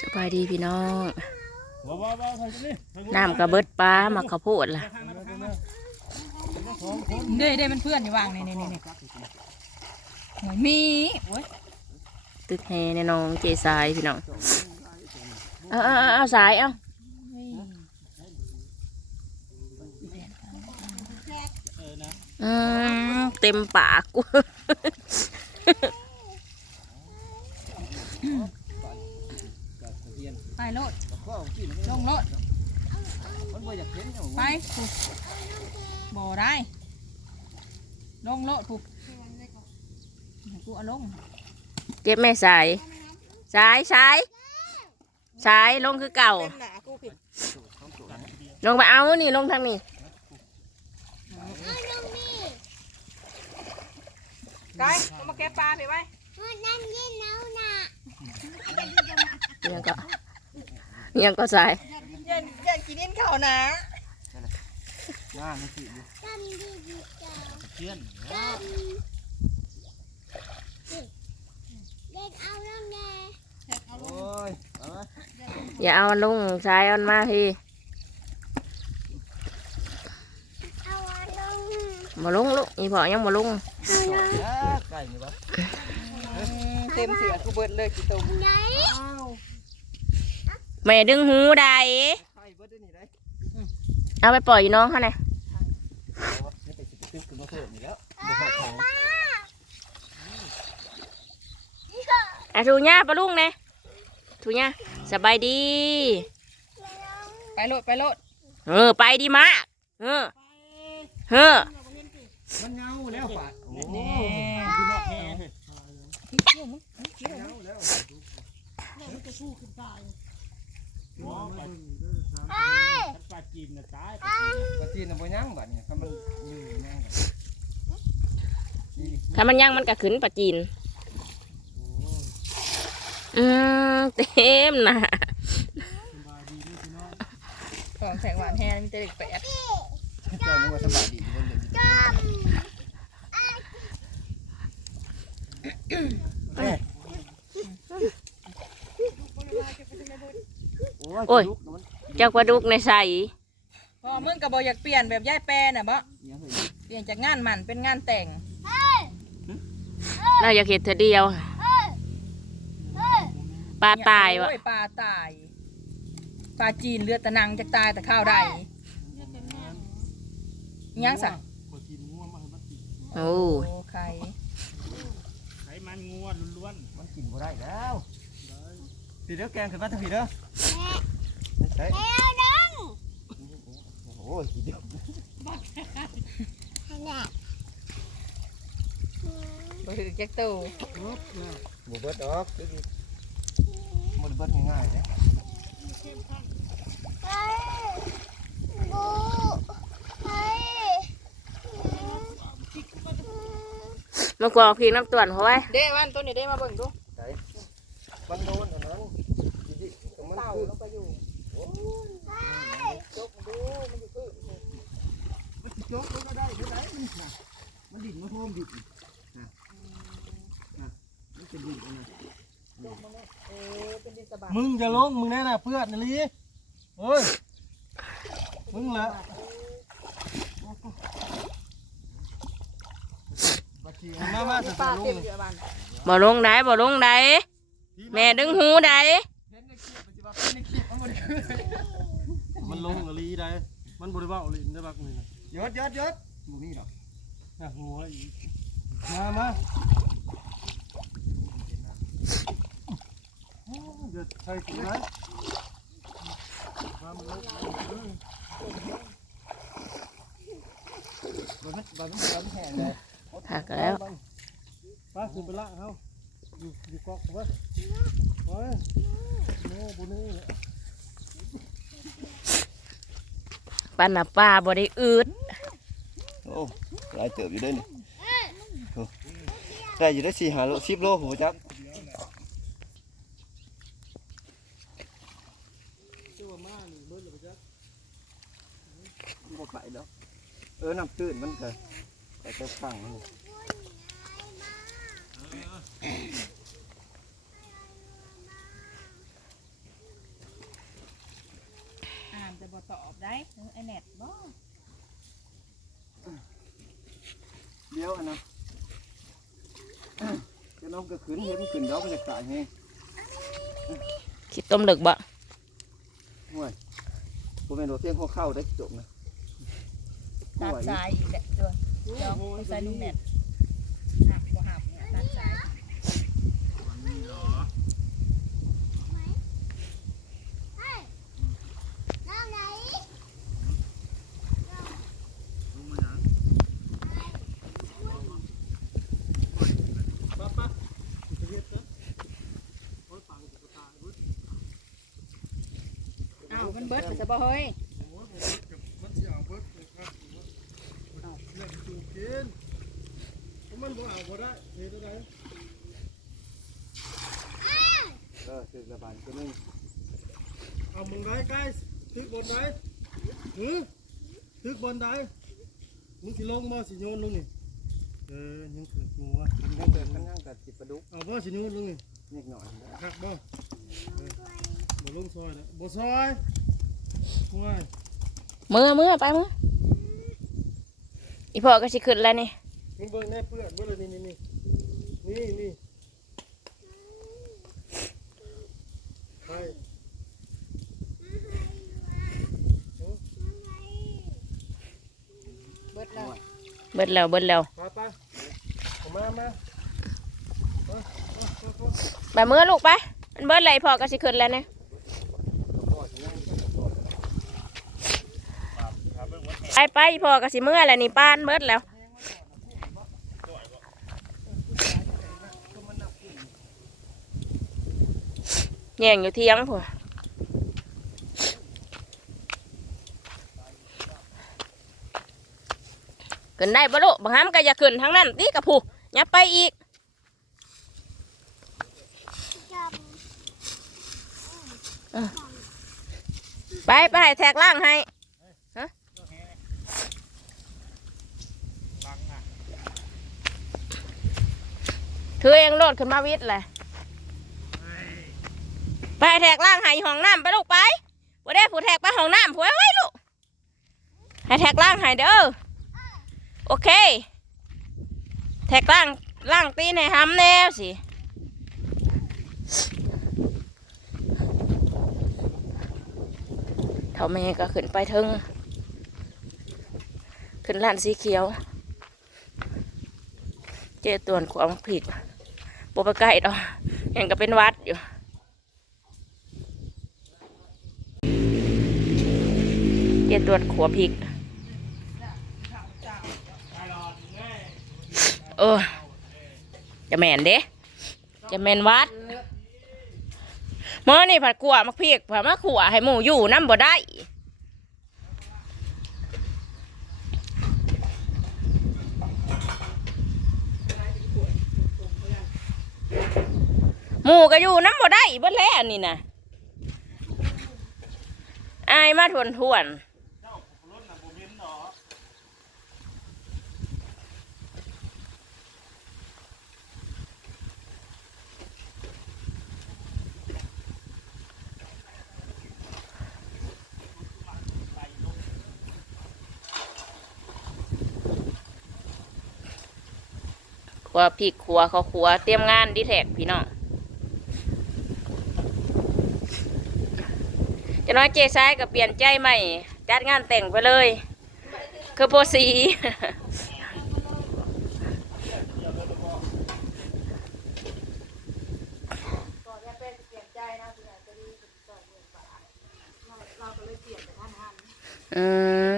สบายดีพี่น้องว้าวว้าวว้าวทางนี้ทางน้ำกระเบิดปลามาข้าวโพดล่ะทางนั้นทางนั้นเด้เด้มันเพื่อนอยู่วางนี่นี่นี่นี่โอ้ยมีโอ้ยตึกแฮในน้องเจสายพี่น้องเอาเอาเอาเอาสายเอาอืมเต็มปากกู ไปโลดลงโลด ไปถูกบ่ได้ ลงโลดถูกกูเอาลงเก็บแม่สายสายสายสายลงคือเก่าลงไปเอานี่ลงทางนี้ไกเอามาเก็บปลาไปไว้ยังก็ยังก็สายเย็นเย็นกินดินเขานะ ย่าไม่สิเชื่อนโอ้ยเอาละอย่าเอามันลงสายเอามันมาพี่มาลงลูกอีพอยังมาลงย่าไก่นี่วะเต็มเสือกูเบิดเลยกี่ตัวอ้าวแม่ดึงหูได้ไข่เบิดได้นี่ได้เอาไปปล่อยอยู่น้องเขาไงเอาวะนี่ไปสิไปตึ้งขึ้นมาเพิ่มอีกแล้วเดี๋ยวหอดของ อะถูญ่าปลาลุงเนี่ยถูญ่าสบายดี ไปโลดไปโลดเออไปดีมากเออเออมันเงาแล้วฝาดโอ้นี่พี่นอกแห้งพี่เกี่ยวมึงเกี่ยวเงาแล้วปลาจีนนะตายปลาจีนน่ะบ่ยังบัดเนี่ยถ้ามันอยู่ยังบัดนี่ถ้ามันยังมันก็ขึ้นปลาจีนโอ้ อืมเต็มนะของแสงหวานแห้งมีแต่เด็กแปดเจ้านึกว่าสบายดีเบิ่งเดี๋ยวนี้แม่โอ้ยลูกมันเจ้าปลาดุกในใสพอมึงก็บ่อยากเปลี่ยนแบบย่ายแปรน่ะบ่ยังเฮ้ยเปลี่ยนจากงานหมันเป็นงานแต่งเราอยากเห็ดเธอเดียว ปลาตายวะ โอ้ปลาตาย ปลาจีนเลือดตะนังจากตายแต่ข้าวได้ยังสั่งคนกินงัวมาให้มันกินโอ้โอ้ไข่ไขมันงัวล้วนๆมันกินบ่ได้แล้วพี่เด้อแกงขึ้นมาทางพี่เด้อใช่โอ้ยเดี๋ยวบ่ถือแจ็คตู้บ่เบิดดอกบ่ได้ เบิดง่ายๆเด้มันกลัวพีน้ำต่วนเพราะว่าเด้วันตัวนี้เด้มาเบิ่งดูใช่มันโดนอันนั้นดิๆมันเต่าคือลงไปอยู่จกดูมันอยู่คือมันสิโจ๊กมันก็ได้ได้ได้มันน่ะมันดิ่งมาโฮมดิ่งนะนะมันเป็น ดิ่งอันนั้นเออเป็นดินสบายมึงจะลงมึงแน่น่ะเพื่อนนะลีเฮ้ยมึงละบัดทีมามาจะปลาลเต็งมเยอะบ้านบ่ลงได้บ่ลงได้แม่ดึงหูได้มันลงอะลีได้ มันบริวารลีได้บักนี่นะยศยศยศอยู่นี่หรออะหัวอีกมามาโอ้ยเดี๋ยวใส่กูนะมามันลงบัดมันบัดมันบัดมันแห้งเลยถักแล้วป้าขึ้นไปละเขาอยู่อยู่กอกวะโอ้ยโน่บุนี่ปันน่ะปลาบ่ได้อืดโอ้หลายเติบอยู่ด้วยนี่โอ้ได้อยู่ได้สี่ห้าโลสิบโลหัวจักบ่ไปดอกเออ น้ำตื้นมันก็ไปจะฟังมันแต่บ่ตอบได้ไอ้แนทบ่เดี๋ยวอันนะจะน้องก็ขึ้นเห็นขึ้นดอกมันจะตายไงคิดต้มดึกบ่ห่วยผมเป็นโรเตียงหัวเข้าได้จบนะ ตัดสายอีกแหละตัวเดี๋ยวไปใส่ลุงแนทหักบ่หักเนี่ยตัดสายป้าป้าจะเฮ็ดนะโอ้ยปังจะตายเว้ยอ้าวมันเบิดมันจะบ่เฮ้ยโอ้ยมันสิเอาเบิดเลยครับเอาเล่นจูกินเพราะ มันบ่เอาบ่ได้เฮ็ดได้เออคือระบายตัวนึงเอามึงได้ใกล้ทึกบนได้หือทึกบนได้มึงสิลงบ่สิโยนลงนี่เออยังถึกงูอะนั่งเดินนั่งนั่งกับจิบปลาดุกเอาบ่สิโยนลงนี่นิดหน่อยคักบ่เออบ่ลงซอยนะบ่ซอยห่วยมือเมื่อไปเมื่ออีพ่อก็สิขึ้นแล้วนี่ มึงเบิ่งแน่เพื่อนเบิ่งเลยนี่นี่นี่นี่นี่ไปเบิดแล้วเบิดแล้วเบิดแล้วไปไปเอามามาไปมือลูกไปมันเบิดเลยพ่อก็สิขึ้นแล้วนี่ไปไปพ่อก็สิมือแล้วนี่ป้านเบิดแล้ว ย่งอยู่เที่ยงผัวขึ้นได้บ่ลูกบางครั้งก็อย่าขึ้นทั้งนั้นตีกับผู้อย่าไปอีกไปไปให้แทกล่างให้ฮะถือเองโลดขึ้นมาวิทย์เลย ไปให้แทกล่างให้ห้องน้ำไปลูกไปบ่ได้ผู้แทกไปห้องน้ำผัวไว้ลูกให้แทกล่างให้เด้อโอเค แทกล่างล่างตีนให้ห้ำแน่สิเท่าแม่ก็ขึ้นไปถึงขึ้นร้านสีเขียว เจตวนความผิดบไปใกล้ดอกเห็นก็เป็นวัดอยู่ เจตวนขัวพริก เออ จะแม่นเด้ จะแม่นวัดเมื่อนี่ผัดกัวมักพริกผัดมะขัวให้หมูอยู่น้ำบ่ได้หมูก็อยู่น้ำบ่ได้เบ่แล้วนนี่นะอายมาทวนทวน ขัวพริกขัวเขาขัวเตรียมงานดีแท็กพี่น้องจะน้อยเจซ้ายก็เปลี่ยนใจใหม่จัดงานแต่งไปเลย คือโปรสีอืม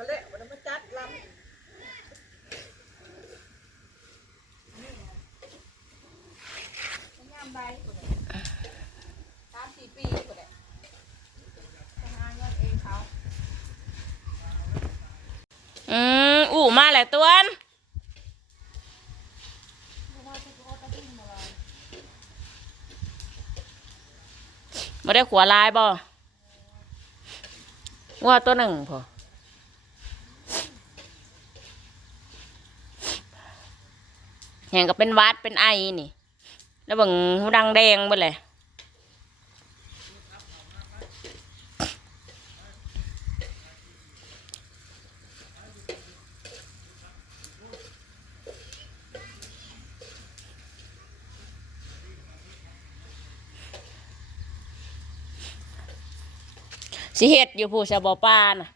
เขาเละมันมาจัดลำยามใดคนเนี่ยสามสี่ปีคนเนี่ยทำงานเงินเองเขา อืมอู้มาแห ละตัวนมาได้ขวาลายบ่ว่าตัวหนึ่งพอแห่งก็เป็นวัดเป็นไอนี่ แล้วบังหูดังแดงไปเลย สิเฮ็ดอยู่ผู้ชาวบ่อป้าน่ะ